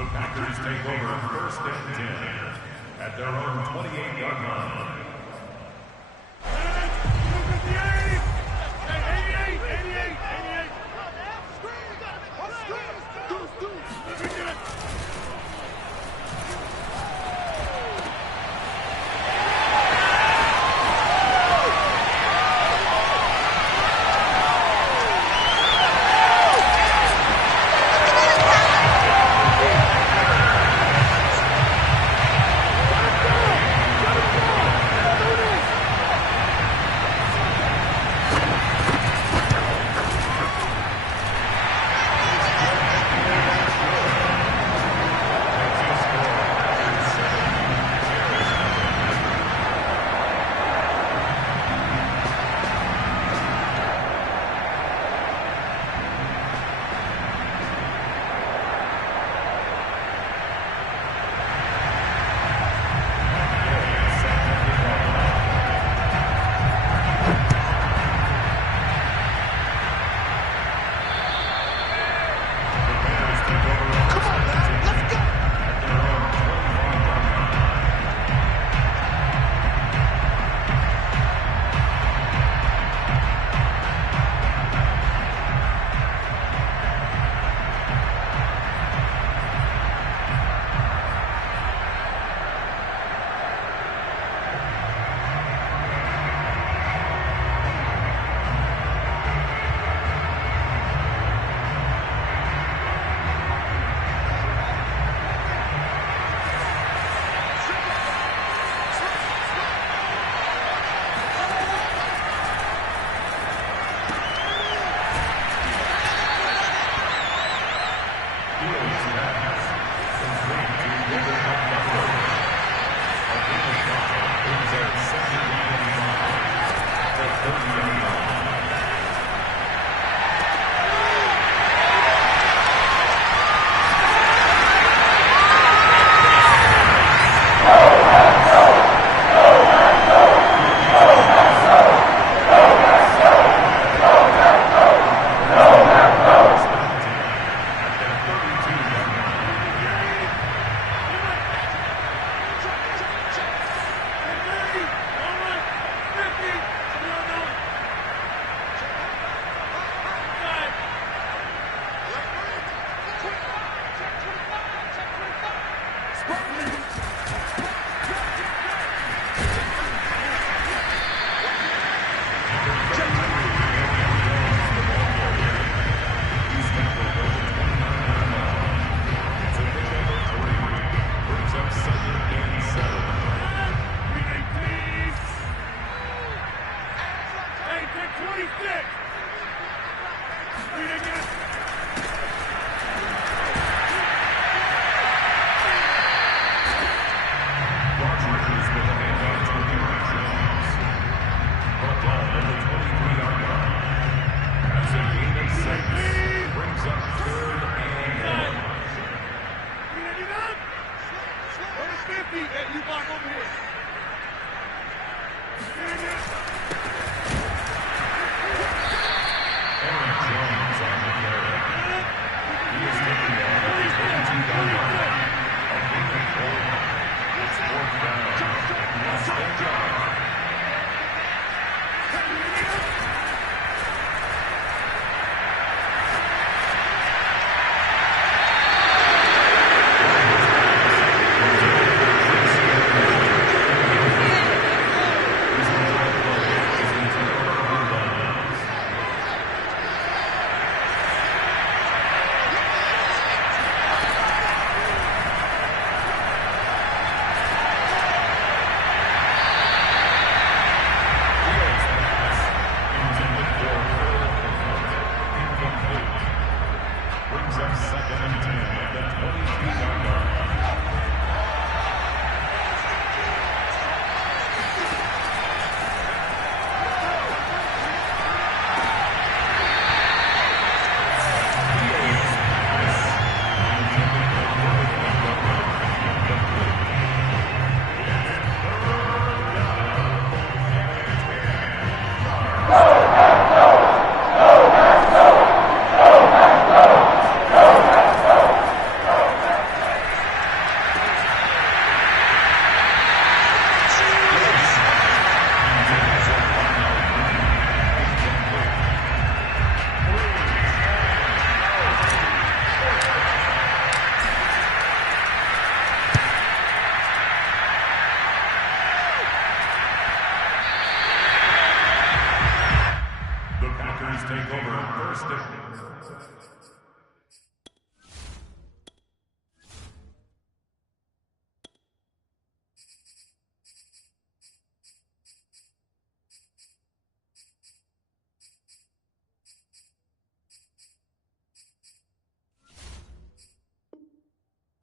The Packers take over first and 10 at their own 28-yard line.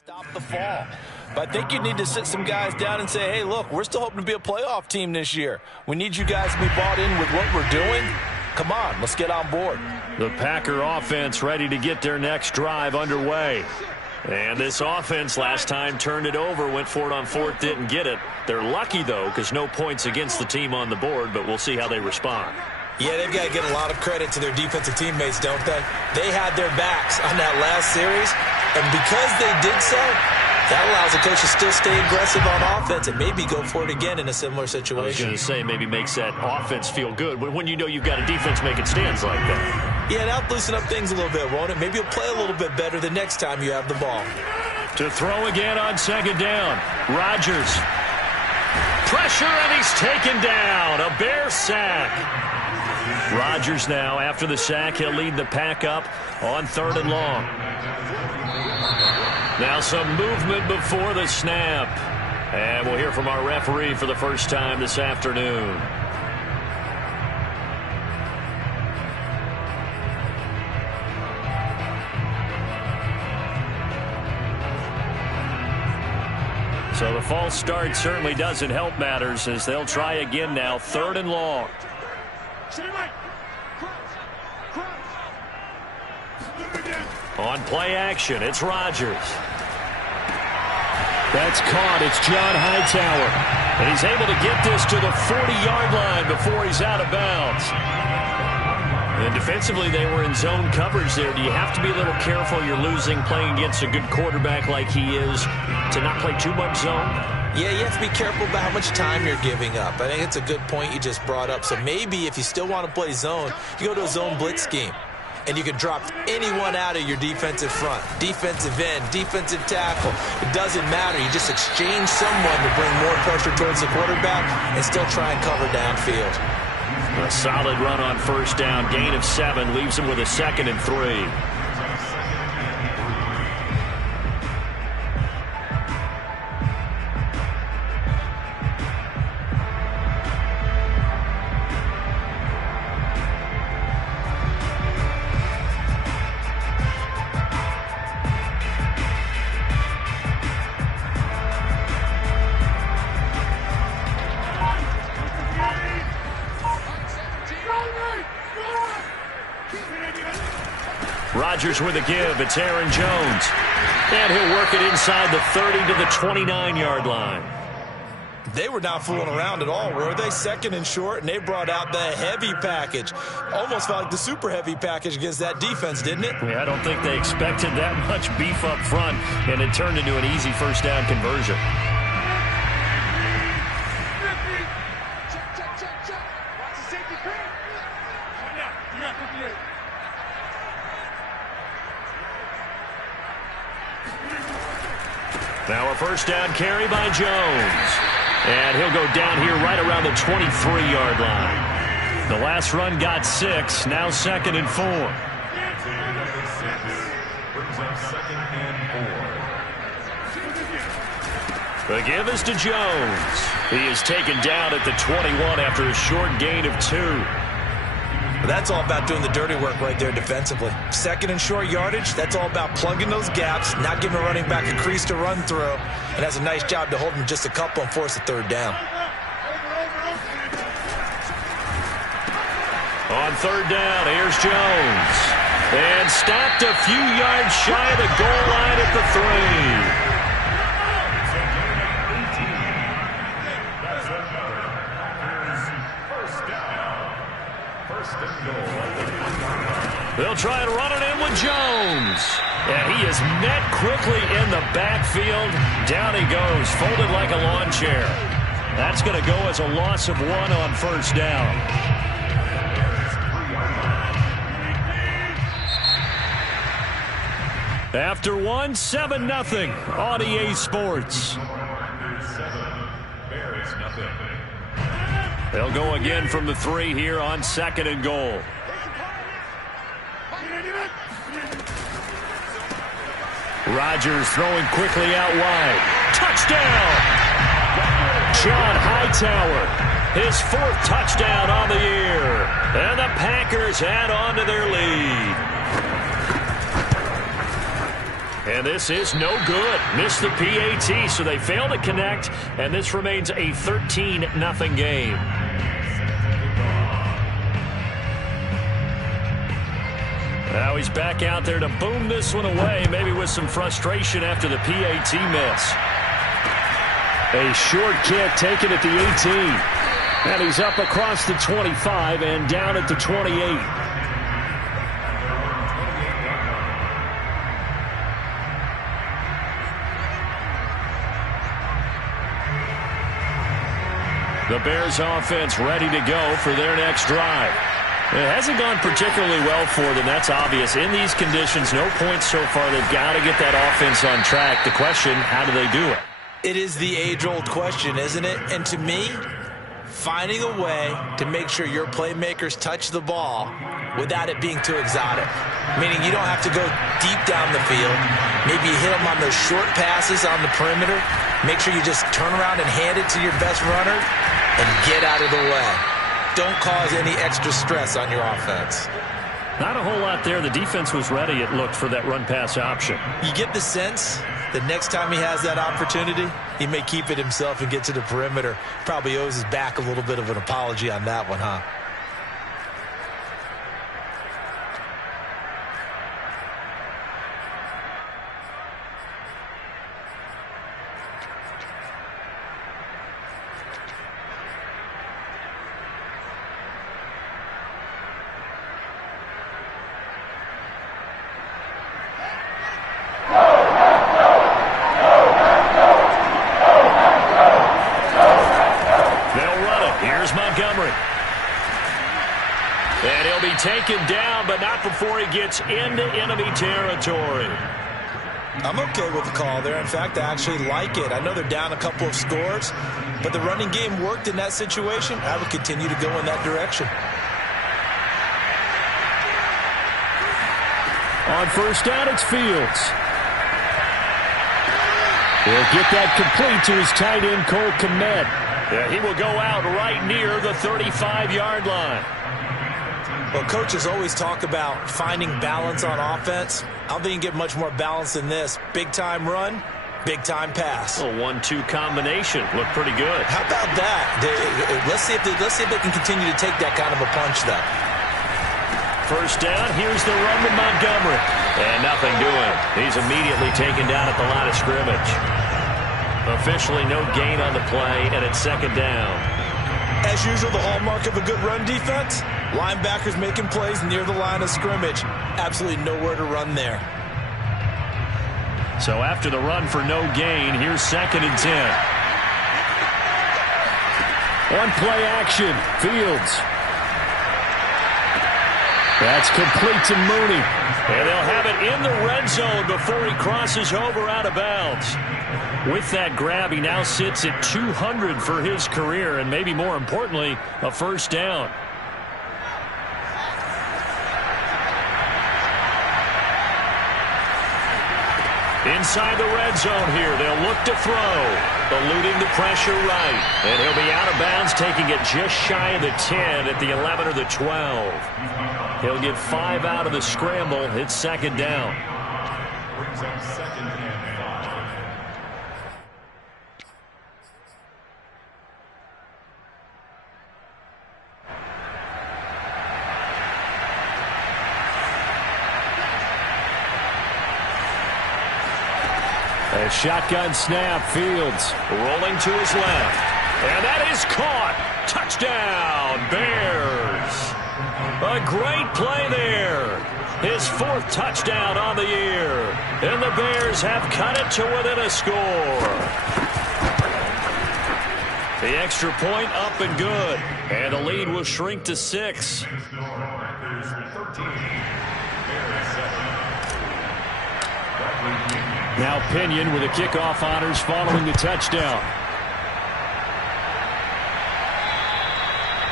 Stop the fall. But I think you need to sit some guys down and say, hey, look, we're still hoping to be a playoff team this year. We need you guys to be bought in with what we're doing. Come on, let's get on board. The Packer offense ready to get their next drive underway. And this offense last time turned it over, went for it on fourth, didn't get it. They're lucky, though, because no points against the team on the board, but we'll see how they respond. Yeah, they've got to get a lot of credit to their defensive teammates, don't they? They had their backs on that last series, and because they did so, that allows the coach to still stay aggressive on offense and maybe go for it again in a similar situation. I was going to say, maybe makes that offense feel good when you know you've got a defense making stands like that. Yeah, that'll loosen up things a little bit, won't it? Maybe you'll play a little bit better the next time you have the ball. To throw again on second down, Rodgers. Pressure, and he's taken down. A Bear sack. Rodgers now, after the sack, he'll lead the pack up on 3rd and long. Now some movement before the snap. And we'll hear from our referee for the first time this afternoon. So the false start certainly doesn't help matters as they'll try again now, 3rd and long. On play action, it's Rodgers. That's caught. It's John Hightower. And he's able to get this to the 40-yard line before he's out of bounds. And defensively, they were in zone coverage there. Do you have to be a little careful? You're losing playing against a good quarterback like he is to not play too much zone? Yeah, you have to be careful about how much time you're giving up. I think it's a good point you just brought up. So maybe if you still want to play zone, you go to a zone blitz scheme. And you can drop anyone out of your defensive front, defensive end, defensive tackle. It doesn't matter. You just exchange someone to bring more pressure towards the quarterback and still try and cover downfield. A solid run on first down. Gain of 7 leaves him with a 2nd and 3. Rodgers with a give. It's Aaron Jones. And he'll work it inside the 30 to the 29-yard line. They were not fooling around at all, were they? 2nd and short, and they brought out the heavy package. Almost felt like the super heavy package against that defense, didn't it? Yeah, I don't think they expected that much beef up front, and it turned into an easy first down conversion. Now a first down carry by Jones. And he'll go down here right around the 23-yard line. The last run got 6. Now 2nd and 4. The give is to Jones. He is taken down at the 21 after a short gain of 2. That's all about doing the dirty work right there defensively. 2nd and short yardage, that's all about plugging those gaps, not giving a running back a crease to run through, and that's a nice job to hold him just a couple and force a 3rd down. On 3rd down, here's Jones. And stopped a few yards shy of the goal line at the 3. They'll try and run it in with Jones. And he is met quickly in the backfield. Down he goes, folded like a lawn chair. That's going to go as a loss of 1 on first down. After 1, 7-0 on EA Sports. They'll go again from the 3 here on 2nd and goal. Rodgers throwing quickly out wide. Touchdown! John Hightower, his 4th touchdown on the year. And the Packers add on to their lead. And this is no good. Missed the PAT, so they fail to connect, and this remains a 13-0 game. Now he's back out there to boom this one away, maybe with some frustration after the PAT miss. A short kick taken at the 18. And he's up across the 25 and down at the 28. The Bears offense ready to go for their next drive. It hasn't gone particularly well for them. That's obvious. In these conditions, no points so far. They've got to get that offense on track. The question, how do they do it? It is the age-old question, isn't it? And to me, finding a way to make sure your playmakers touch the ball without it being too exotic. Meaning you don't have to go deep down the field. Maybe you hit them on those short passes on the perimeter. Make sure you just turn around and hand it to your best runner and get out of the way. Don't cause any extra stress on your offense. Not a whole lot there. The defense was ready, it looked, for that run-pass option. You get the sense that next time he has that opportunity, he may keep it himself and get to the perimeter. Probably owes his back a little bit of an apology on that one, huh? Taken down, but not before he gets into enemy territory. I'm okay with the call there. In fact, I actually like it. I know they're down a couple of scores, but the running game worked in that situation. I would continue to go in that direction. On first down, it's Fields. He'll get that complete to his tight end, Cole Kmet. Yeah, he will go out right near the 35-yard line. Well, coaches always talk about finding balance on offense. I don't think you can get much more balance than this. Big-time run, big-time pass. A 1-2 combination. Looked pretty good. How about that? Let's see if they can continue to take that kind of a punch, though. First down, here's the run to Montgomery. And nothing doing. He's immediately taken down at the line of scrimmage. Officially no gain on the play, and it's second down. As usual, the hallmark of a good run defense, linebackers making plays near the line of scrimmage. Absolutely nowhere to run there. So after the run for no gain, here's 2nd and 10. One play action, Fields. That's complete to Mooney. And they'll have it in the red zone before he crosses over out of bounds. With that grab, he now sits at 200 for his career, and maybe more importantly, a first down. Inside the red zone here, they'll look to throw. Eluding the pressure right. And he'll be out of bounds, taking it just shy of the 10 at the 11 or the 12. He'll get 5 out of the scramble. It's second down. Brings up 2nd and 5. A shotgun snap, Fields rolling to his left. And that is caught. Touchdown, Bears. A great play there. His 4th touchdown on the year. And the Bears have cut it to within a score. The extra point up and good. And the lead will shrink to 6. Now Pinion with the kickoff honors following the touchdown.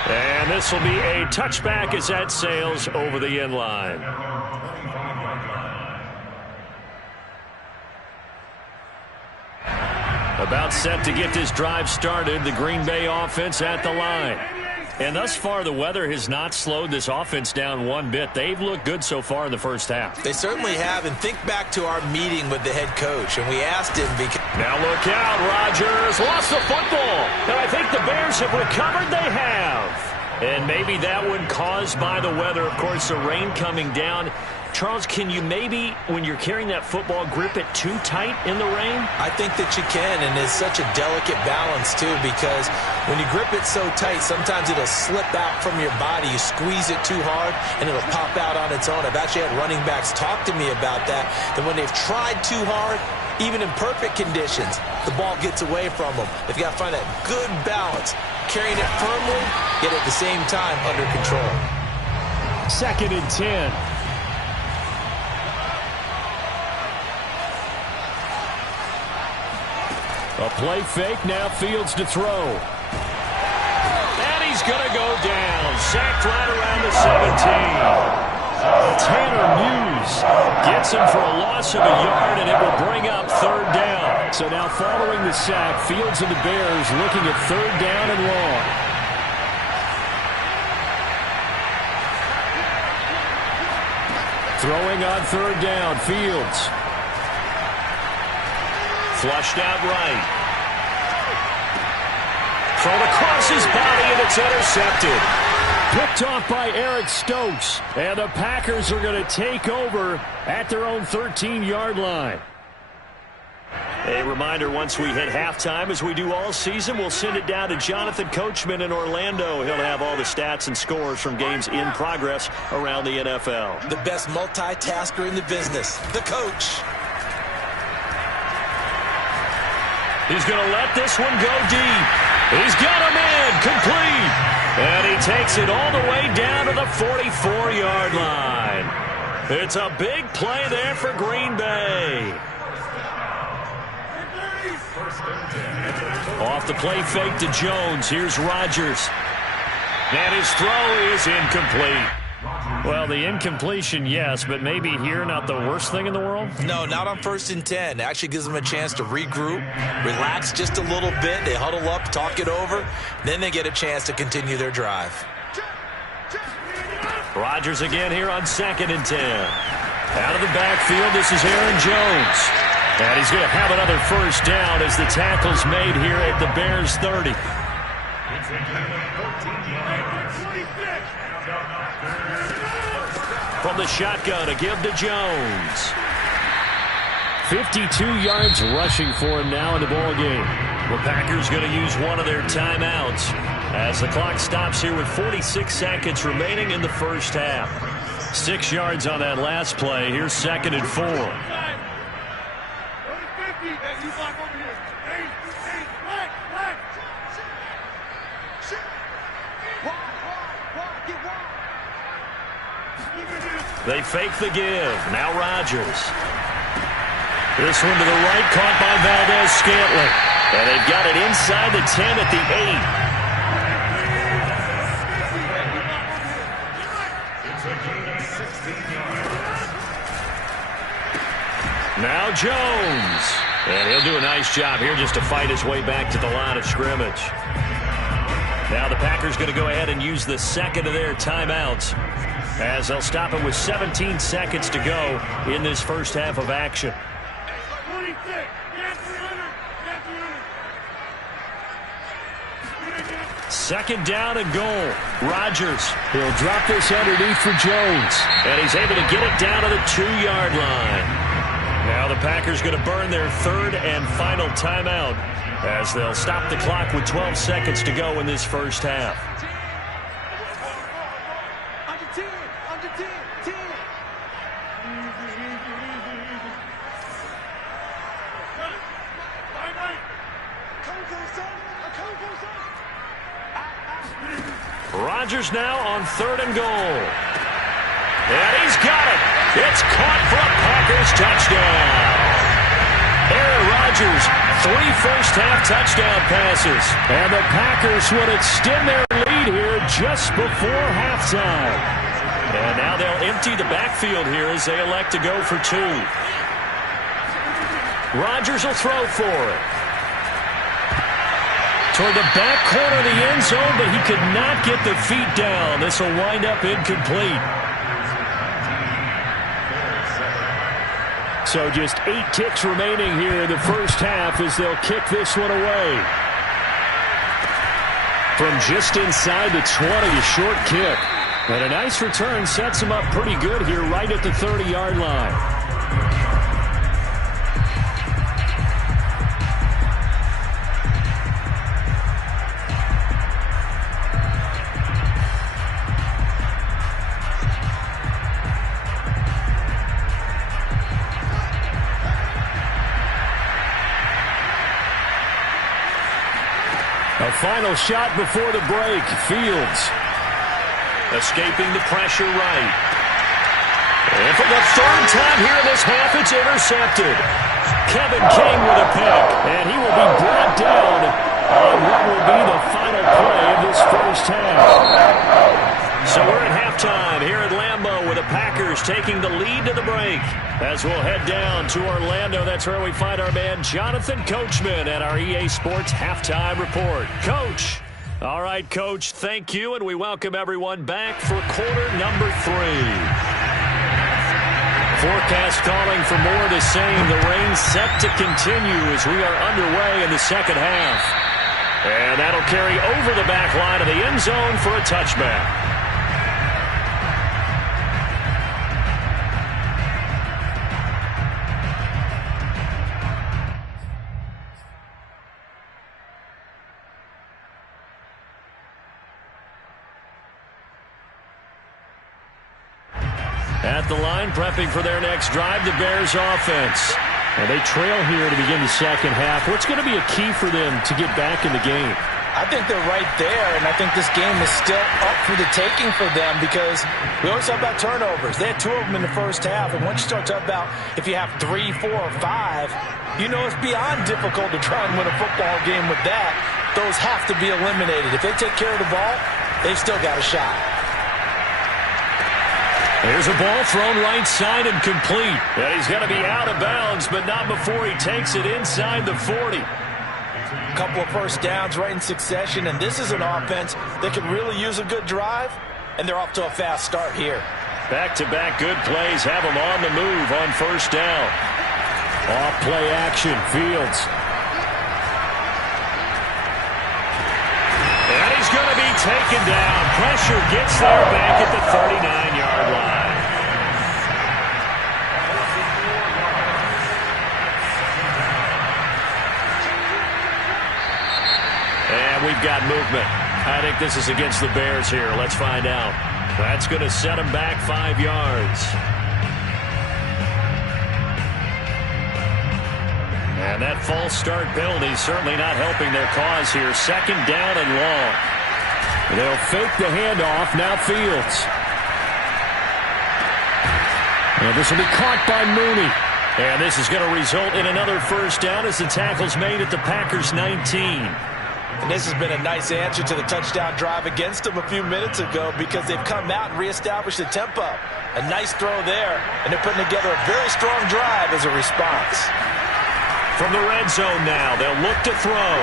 And this will be a touchback as that sails over the end line. About set to get this drive started. The Green Bay offense at the line. And thus far, the weather has not slowed this offense down one bit. They've looked good so far in the first half. They certainly have. And think back to our meeting with the head coach, and we asked him because... Now look out, Rodgers lost the football. And I think the Bears have recovered. They have. And maybe that one caused by the weather. Of course, the rain coming down. Charles, can you maybe, when you're carrying that football, grip it too tight in the rain? I think that you can, and it's such a delicate balance, too, because when you grip it so tight, sometimes it'll slip out from your body. You squeeze it too hard, and it'll pop out on its own. I've actually had running backs talk to me about that when they've tried too hard, even in perfect conditions, the ball gets away from them. They've got to find that good balance, carrying it firmly, yet at the same time under control. 2nd and 10. A play fake, now Fields to throw. And he's going to go down. Sacked right around the 17. Tanner Muse gets him for a loss of a yard, and it will bring up 3rd down. So now following the sack, Fields and the Bears looking at 3rd down and long. Throwing on 3rd down, Fields. Flushed out right. Thrown across his body, and it's intercepted. Picked off by Eric Stokes. And the Packers are going to take over at their own 13-yard line. A reminder, once we hit halftime, as we do all season, we'll send it down to Jonathan Coachman in Orlando. He'll have all the stats and scores from games in progress around the NFL. The best multitasker in the business, the coach. He's going to let this one go deep. He's got him in, complete. And he takes it all the way down to the 44-yard line. It's a big play there for Green Bay. Off the play fake to Jones. Here's Rodgers. And his throw is incomplete. Well, the incompletion, yes, but maybe here not the worst thing in the world? No, not on 1st and 10. It actually gives them a chance to regroup, relax just a little bit. They huddle up, talk it over. Then they get a chance to continue their drive. Rodgers again here on 2nd and 10. Out of the backfield, this is Aaron Jones. And he's going to have another 1st down as the tackle's made here at the Bears' 30. From the shotgun, a give to Jones. 52 yards rushing for him now in the ball game. The Packers going to use one of their timeouts as the clock stops here with 46 seconds remaining in the first half. 6 yards on that last play. Here's 2nd and 4. They fake the give. Now Rodgers. This one to the right, caught by Valdez-Scantling. And they've got it inside the 10 at the 8. Now Jones. And he'll do a nice job here just to fight his way back to the line of scrimmage. Now the Packers going to go ahead and use the 2nd of their timeouts, as they'll stop it with 17 seconds to go in this first half of action. Second down and goal. Rodgers. He'll drop this underneath for Jones. And he's able to get it down to the 2-yard line. Now the Packers going to burn their 3rd and final timeout, as they'll stop the clock with 12 seconds to go in this first half. Rodgers now on 3rd and goal. And he's got it. It's caught for a Packers touchdown. Aaron Rodgers, 3 first-half touchdown passes. And the Packers would extend their lead here just before halftime. And now they'll empty the backfield here as they elect to go for 2. Rodgers will throw for it. Toward the back corner of the end zone, but he could not get the feet down. This will wind up incomplete. So just 8 kicks remaining here in the first half as they'll kick this one away. From just inside the 20, a short kick. And a nice return sets him up pretty good here right at the 30-yard line. A final shot before the break. Fields escaping the pressure right. And for the third time here in this half, it's intercepted. Kevin King with a pick, and he will be brought down on what will be the final play of this first half. So we're at halftime here at Lambeau with the Packers taking the lead to the break. As we'll head down to Orlando, that's where we find our man Jonathan Coachman at our EA Sports Halftime Report. Coach. All right, Coach, thank you, and we welcome everyone back for quarter number 3. Forecast calling for more of the same. The rain set to continue as we are underway in the second half. And that'll carry over the back line of the end zone for a touchback. At the line, prepping for their next drive, the Bears offense. And they trail here to begin the second half. What's going to be a key for them to get back in the game? I think they're right there, and I think this game is still up for the taking for them because we always talk about turnovers. They had 2 of them in the first half, and once you start talking about if you have 3, 4, or 5, you know it's beyond difficult to try and win a football game with that. Those have to be eliminated. If they take care of the ball, they've still got a shot. There's a ball thrown right side and complete. And he's going to be out of bounds, but not before he takes it inside the 40. A couple of first downs right in succession, and this is an offense that could really use a good drive, and they're off to a fast start here. Back-to-back good plays have them on the move on first down. Off-play action, Fields. And he's going to be taken down. Pressure gets there back at the 39-yard line. And we've got movement. I think this is against the Bears here. Let's find out. That's going to set them back 5 yards. And that false start penalty certainly not helping their cause here. Second down and long. They'll fake the handoff. Now Fields. And this will be caught by Mooney. And this is going to result in another first down as the tackle's made at the Packers 19. And this has been a nice answer to the touchdown drive against them a few minutes ago because they've come out and reestablished the tempo. A nice throw there, and they're putting together a very strong drive as a response. From the red zone now, they'll look to throw.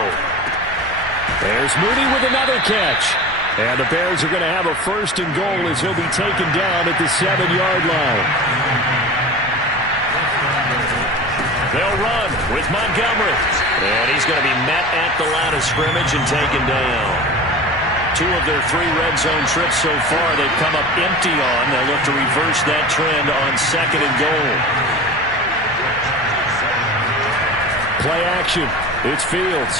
There's Mooney with another catch. And the Bears are going to have a first and goal as he'll be taken down at the 7-yard line. They'll run with Montgomery. And he's going to be met at the line of scrimmage and taken down. 2 of their 3 red zone trips so far they've come up empty on. They'll look to reverse that trend on second and goal. Play action. It's Fields.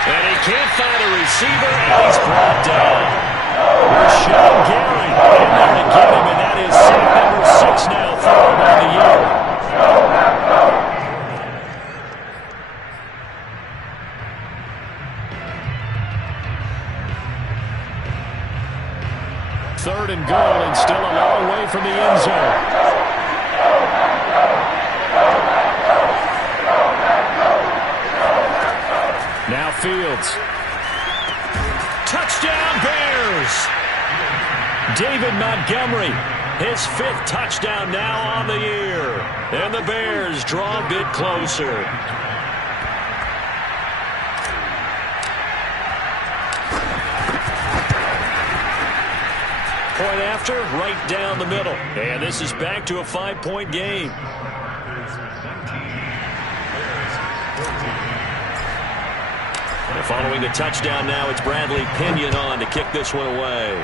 And he can't find a receiver, and he's brought down. Rashawn Gary in there to get him, and that is sack number 6 now for him on the year. Third and goal, and still a long way from the end zone. Now Fields. Touchdown Bears! David Montgomery, his 5th touchdown now on the year. And the Bears draw a bit closer. point after, right down the middle. And this is back to a 5-point game. And following the touchdown now, it's Bradley Pinion on to kick this one away.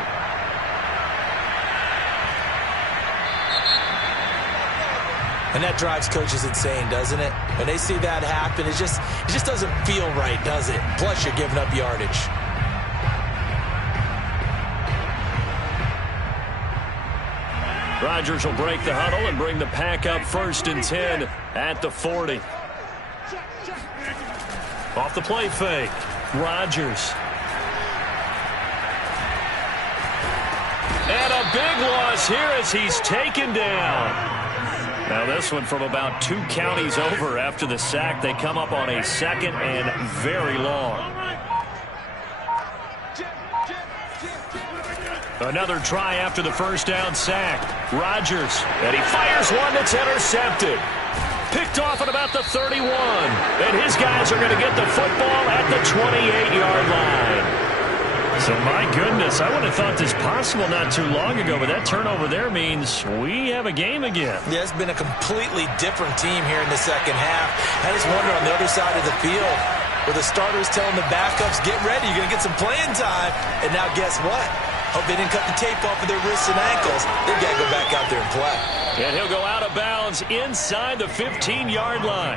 And that drives coaches insane, doesn't it? When they see that happen, it just doesn't feel right, does it? Plus, you're giving up yardage. Rodgers will break the huddle and bring the pack up 1st and 10 at the 40. Off the play fake, Rodgers. And a big loss here as he's taken down. Now this one from about 2 counties over after the sack. They come up on a 2nd and very long. Another try after the 1st down sack. Rodgers, and he fires one that's intercepted. Picked off at about the 31. And his guys are going to get the football at the 28-yard line. So, my goodness, I would have thought this possible not too long ago, but that turnover there means we have a game again. Yeah, it's been a completely different team here in the second half. I just wonder on the other side of the field where the starters telling the backups, get ready, you're going to get some playing time. And now guess what? Hope they didn't cut the tape off of their wrists and ankles. They've got to go back out there and play. And he'll go out of bounds inside the 15-yard line.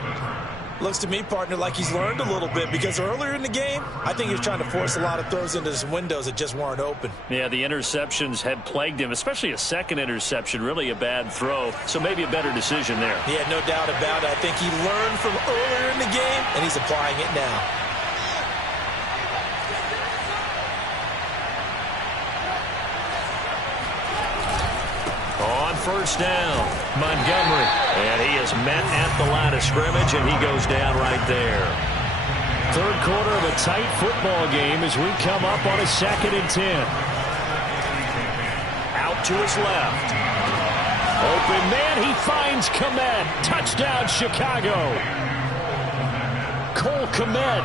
Looks to me, partner, like he's learned a little bit because earlier in the game, I think he was trying to force a lot of throws into his windows that just weren't open. Yeah, the interceptions had plagued him, especially a second interception, really a bad throw. So maybe a better decision there. Yeah, no doubt about it. I think he learned from earlier in the game, and he's applying it now. On 1st down, Montgomery. And he is met at the line of scrimmage, and he goes down right there. 3rd quarter of a tight football game as we come up on a 2nd and 10. Out to his left. Open man, he finds Kmet. Touchdown, Chicago. Cole Kmet,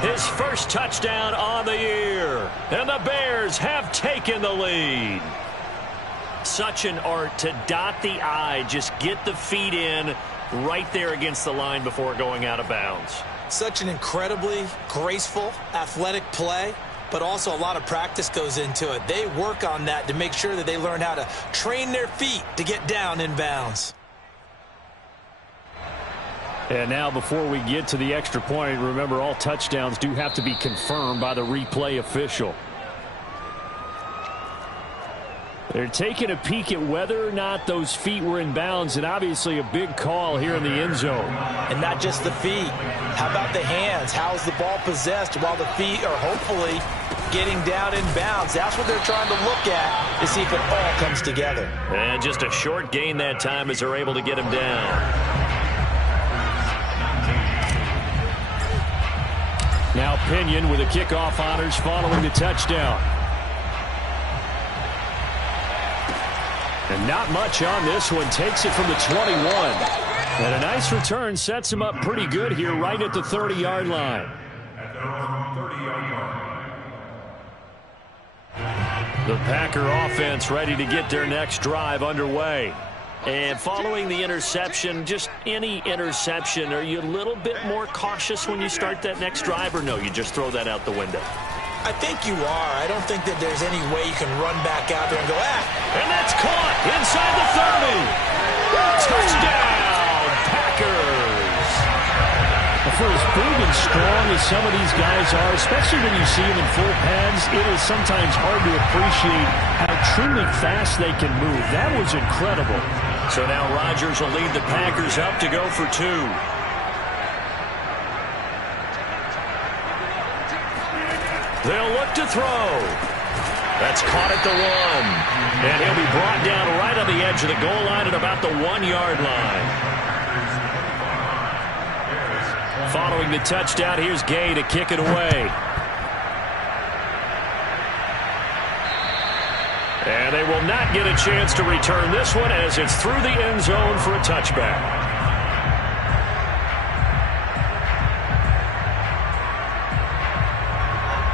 his first touchdown on the year. And the Bears have taken the lead. Such an art to dot the I, just get the feet in right there against the line before going out of bounds. Such an incredibly graceful, athletic play, but also a lot of practice goes into it. They work on that to make sure that they learn how to train their feet to get down in bounds. And now before we get to the extra point, remember all touchdowns do have to be confirmed by the replay official. They're taking a peek at whether or not those feet were in bounds, and obviously a big call here in the end zone. And not just the feet. How about the hands? How's the ball possessed while the feet are hopefully getting down in bounds? That's what they're trying to look at to see if it all comes together. And just a short gain that time as they're able to get him down. Now Pinion with the kickoff honors following the touchdown. And not much on this one. Takes it from the 21. And a nice return sets him up pretty good here right at the 30-yard line. At their own 30-yard line. The Packer offense ready to get their next drive underway. And following the interception, just any interception, are you a little bit more cautious when you start that next drive, or no, you just throw that out the window? I think you are. I don't think that there's any way you can run back out there and go, And that's caught inside the 30. Touchdown, Packers. For as big and strong as some of these guys are, especially when you see them in full pads, it is sometimes hard to appreciate how truly fast they can move. That was incredible. So now Rodgers will lead the Packers up to go for 2. They'll look to throw. That's caught at the 1. And he'll be brought down right on the edge of the goal line at about the 1-yard line. Following the touchdown, here's Gay to kick it away. And they will not get a chance to return this one as it's through the end zone for a touchback.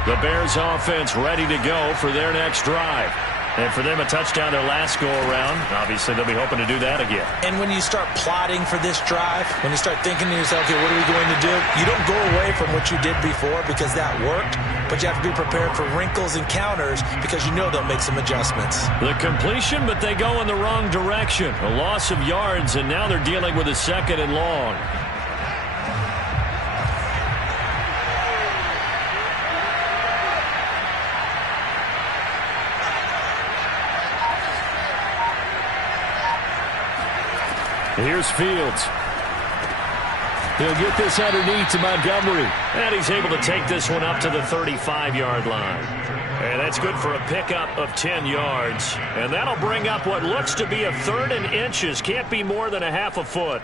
The Bears offense ready to go for their next drive. And for them, a touchdown their last go-around. Obviously, they'll be hoping to do that again. And when you start plotting for this drive, when you start thinking to yourself, okay, what are we going to do? You don't go away from what you did before because that worked, but you have to be prepared for wrinkles and counters because you know they'll make some adjustments. The completion, but they go in the wrong direction. A loss of yards, and now they're dealing with a 2nd and long. Here's Fields. He'll get this underneath to Montgomery. And he's able to take this one up to the 35-yard line. And that's good for a pickup of 10 yards. And that'll bring up what looks to be a 3rd and inches. Can't be more than a half a foot.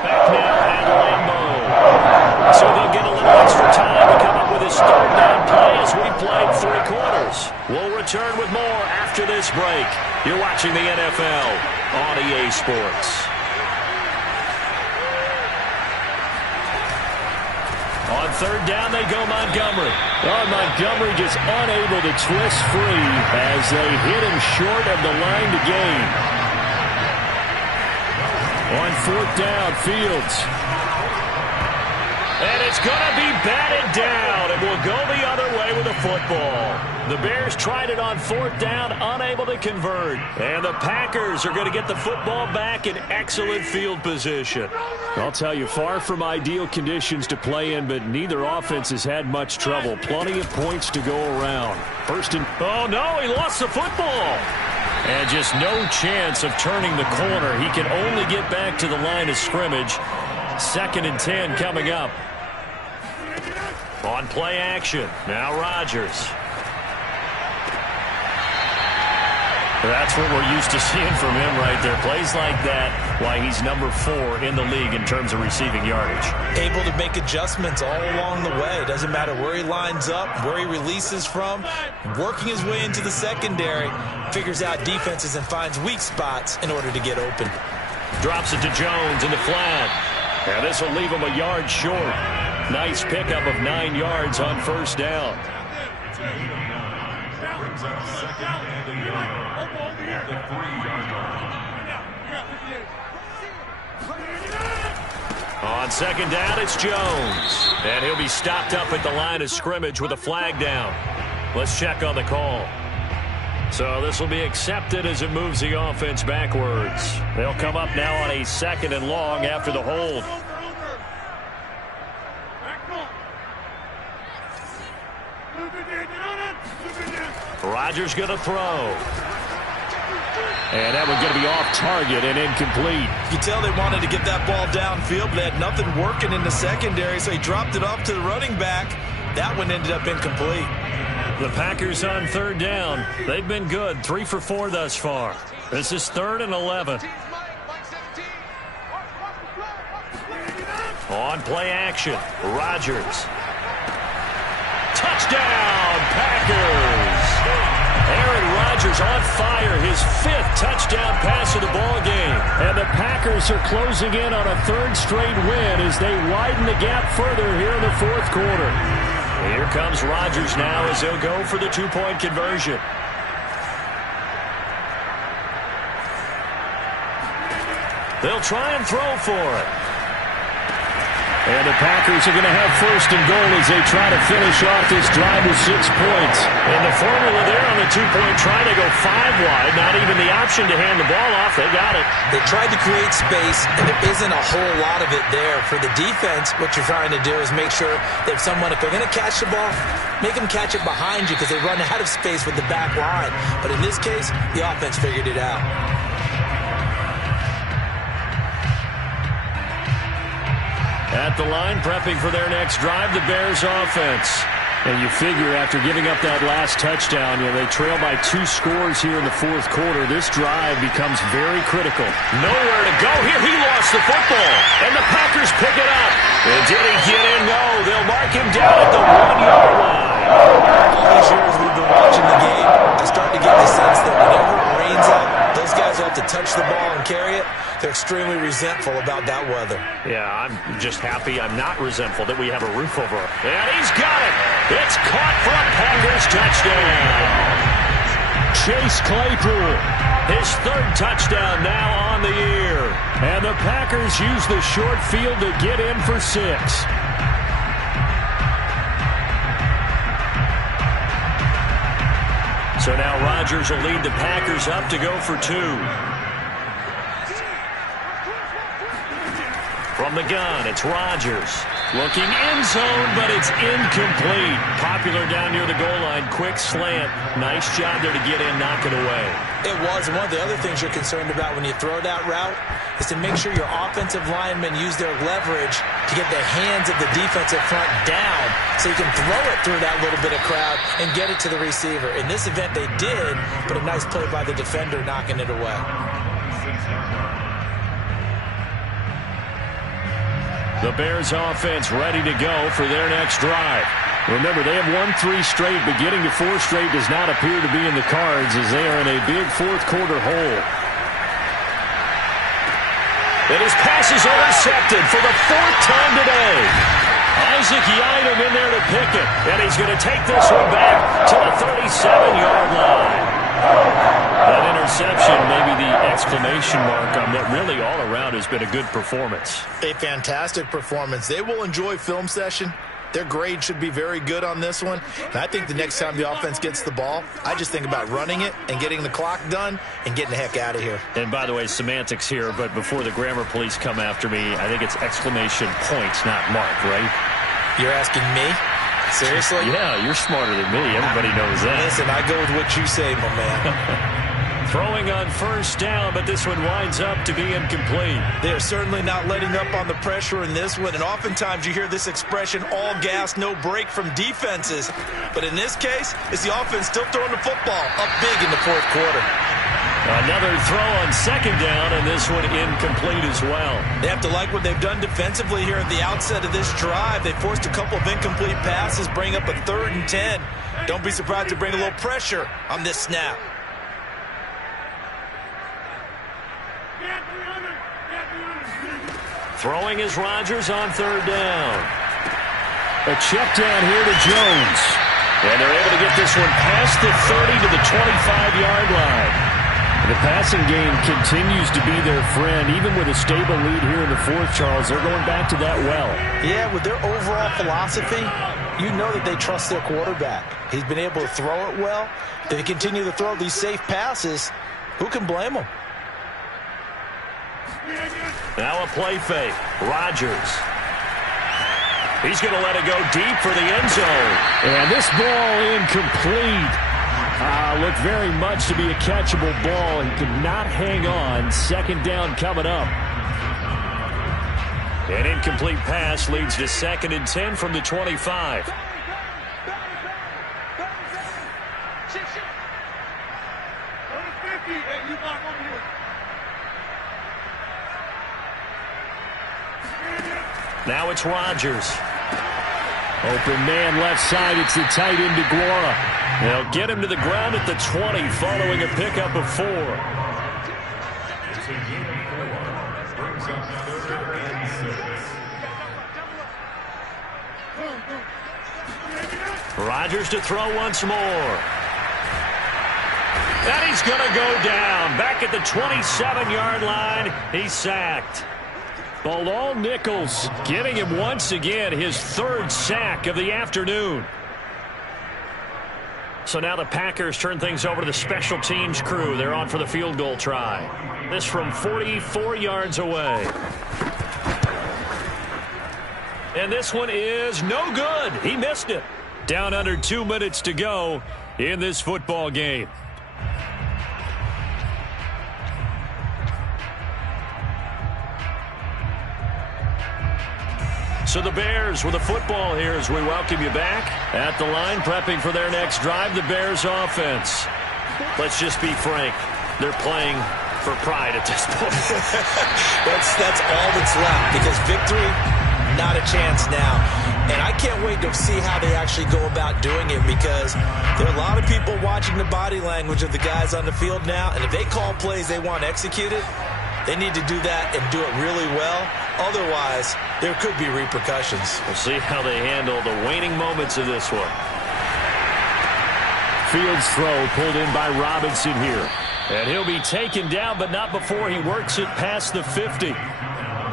Back now at Lambeau. So they'll get a little extra time to come up with his 3rd down play as we played 3 quarters. We'll return with more after this break. You're watching the NFL on EA Sports. On 3rd down, they go Montgomery. Oh, Montgomery just unable to twist free as they hit him short of the line to gain. On 4th down, Fields. And it's going to be batted down. It will go the other way with the football. The Bears tried it on 4th down, unable to convert. And the Packers are going to get the football back in excellent field position. I'll tell you, far from ideal conditions to play in, but neither offense has had much trouble. Plenty of points to go around. First and... Oh, no, he lost the football. And just no chance of turning the corner. He can only get back to the line of scrimmage. 2nd and 10 coming up. On play action, now Rodgers. That's what we're used to seeing from him right there. Plays like that, why he's number 4 in the league in terms of receiving yardage. Able to make adjustments all along the way. Doesn't matter where he lines up, where he releases from. Working his way into the secondary, figures out defenses and finds weak spots in order to get open. Drops it to Jones in the flat. And this will leave him a yard short. Nice pickup of 9 yards on 1st down. Brings up 2nd and 1 at the 3-yard line. On 2nd down, it's Jones. And he'll be stopped up at the line of scrimmage with a flag down. Let's check on the call. So this will be accepted as it moves the offense backwards. They'll come up now on a 2nd and long after the hold. Rodgers going to throw. And that one's going to be off target and incomplete. You can tell they wanted to get that ball downfield, but they had nothing working in the secondary, so he dropped it off to the running back. That one ended up incomplete. The Packers on 3rd down. They've been good, 3 for 4 thus far. This is 3rd and 11. On play action, Rodgers. Touchdown, Packers! Aaron Rodgers on fire, his 5th touchdown pass of the ball game. And the Packers are closing in on a 3rd straight win as they widen the gap further here in the 4th quarter. Here comes Rodgers now as he'll go for the 2-point conversion. They'll try and throw for it. And the Packers are going to have 1st and goal as they try to finish off this drive with 6 points. And the formula there on the 2-point try to go 5 wide. Not even the option to hand the ball off. They got it. They tried to create space, and there isn't a whole lot of it there. For the defense, what you're trying to do is make sure that someone, if they're going to catch the ball, make them catch it behind you because they run out of space with the back line. But in this case, the offense figured it out. At the line, prepping for their next drive, the Bears offense. And you figure after giving up that last touchdown, they trail by 2 scores here in the 4th quarter. This drive becomes very critical. Nowhere to go here. He lost the football. And the Packers pick it up. And did he get in? No. They'll mark him down at the 1-yard line. All these years we've been watching the game, I start to get the sense that whenever it rains out, those guys who have to touch the ball and carry it, they're extremely resentful about that weather. Yeah, I'm just happy I'm not resentful that we have a roof over. And he's got it. It's caught for a Packers touchdown. Chase Claypool, His third touchdown now on the year. and the Packers use the short field to get in for 6. So now Rodgers will lead the Packers up to go for 2. From the gun, it's Rodgers. Looking end zone, but it's incomplete. Popular down near the goal line. Quick slant. Nice job there to get in, knock it away. It was. And one of the other things you're concerned about when you throw that route is to make sure your offensive linemen use their leverage to get the hands of the defensive front down so you can throw it through that little bit of crowd and get it to the receiver. In this event, they did, but a nice play by the defender knocking it away. The Bears offense ready to go for their next drive. Remember, they have won 3 straight, but getting to 4 straight does not appear to be in the cards as they are in a big fourth-quarter hole. And his pass is intercepted for the 4th time today. Isaac Yiadom in there to pick it, and he's going to take this one back to the 37-yard line. That interception, maybe the exclamation mark on that really all around has been a good performance. A fantastic performance. They will enjoy film session. Their grade should be very good on this one. And I think the next time the offense gets the ball, I just think about running it and getting the clock done and getting the heck out of here. And by the way, semantics here, but before the grammar police come after me, I think it's exclamation points, not mark, right? You're asking me? Seriously? Yeah, you're smarter than me. Everybody knows that. Listen, I go with what you say, my man. Throwing on first down, but this one winds up to be incomplete. They are certainly not letting up on the pressure in this one, and oftentimes you hear this expression, all gas, no break from defenses. But in this case, it's the offense still throwing the football up big in the 4th quarter. Another throw on second down, and this one incomplete as well. They have to like what they've done defensively here at the outset of this drive. They forced a couple of incomplete passes, bring up a 3rd and 10. Don't be surprised to bring a little pressure on this snap. Throwing is Rodgers on 3rd down. A check down here to Jones. And they're able to get this one past the 30 to the 25-yard line. The passing game continues to be their friend. Even with a stable lead here in the 4th, Charles, they're going back to that well. Yeah, with their overall philosophy, you know that they trust their quarterback. He's been able to throw it well. They continue to throw these safe passes. Who can blame them? Now a play fake. Rodgers. He's going to let it go deep for the end zone. And this ball incomplete. Looked very much to be a catchable ball. He could not hang on. 2nd down coming up. An incomplete pass leads to 2nd and 10 from the 25. Now it's Rodgers. Open man left side. It's the tight end DeGuara. They'll get him to the ground at the 20 following a pickup of 4. Rodgers to throw once more. And he's going to go down. Back at the 27-yard line. He's sacked. Bilal Nichols getting him once again his 3rd sack of the afternoon. So now the Packers turn things over to the special teams crew. They're on for the field goal try. This from 44 yards away. And this one is no good. He missed it. Down under 2 minutes to go in this football game. So the Bears with the football here as we welcome you back. At the line, prepping for their next drive, the Bears offense. Let's just be frank. They're playing for pride at this point. That's all that's left, because victory, not a chance now. And I can't wait to see how they actually go about doing it, because there are a lot of people watching the body language of the guys on the field now, and if they call plays they want executed, they need to do that and do it really well. Otherwise, there could be repercussions. We'll see how they handle the waning moments of this one. Fields throw pulled in by Robinson here. And he'll be taken down, but not before he works it past the 50.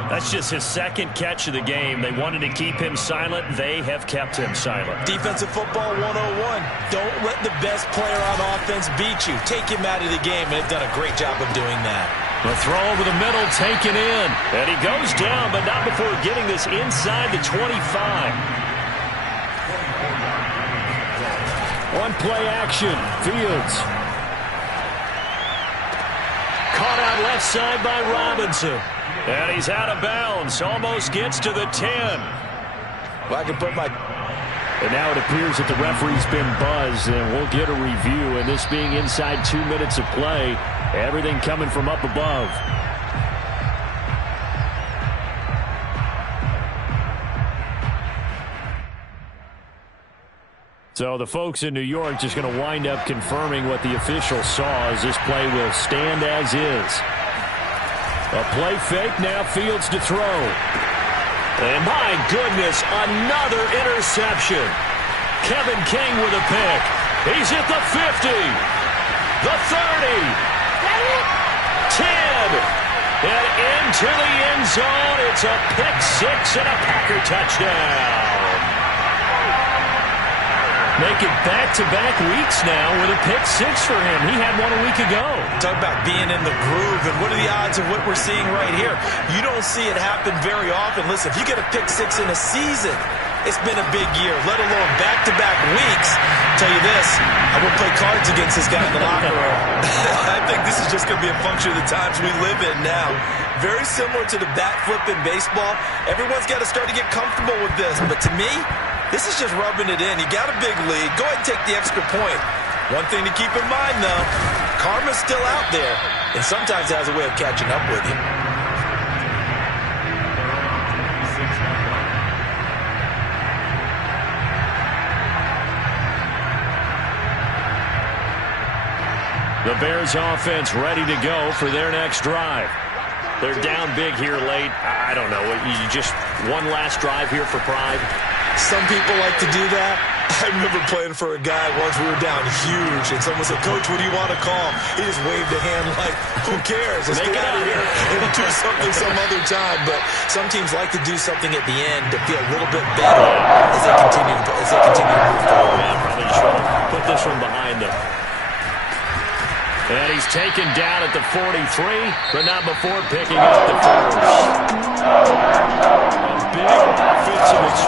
That's just his second catch of the game. They wanted to keep him silent. They have kept him silent. Defensive football 101. Don't let the best player on offense beat you. Take him out of the game, and they've done a great job of doing that. The throw over the middle taken in. And he goes down, but not before getting this inside the 25. One play action. Fields. Caught out left side by Robinson. And he's out of bounds. Almost gets to the 10. Well, I can put my... And now it appears that the referee's been buzzed, and we'll get a review. And this being inside 2 minutes of play, everything coming from up above. So the folks in New York just going to wind up confirming what the official saw, as this play will stand as is. A play fake, now Fields to throw. And my goodness, another interception. Kevin King with a pick. He's at the 50, the 30, 10, and into the end zone. It's a pick six and a Packer touchdown. Make it back-to-back weeks now with a pick six for him. He had one a week ago. Talk about being in the groove, and what are the odds of what we're seeing right here? You don't see it happen very often. Listen, if you get a pick six in a season, it's been a big year, let alone back-to-back weeks. I'll tell you this, I will play cards against this guy in the locker room. I think this is just going to be a function of the times we live in now. Very similar to the bat flip in baseball. Everyone's got to start to get comfortable with this, but to me, this is just rubbing it in. You got a big lead. Go ahead and take the extra point. One thing to keep in mind, though, karma's still out there, and sometimes it has a way of catching up with you. The Bears offense ready to go for their next drive. They're down big here late. I don't know. You just one last drive here for pride. Some people like to do that. I remember playing for a guy once. We were down huge, and someone said, "Coach, what do you want to call?" He just waved a hand like, who cares? Let's get out of here and do something some other time. But some teams like to do something at the end to feel a little bit better as they continue to move forward. Yeah, probably just want to put this one behind them. And he's taken down at the 43, but not before picking up the first. A big offensive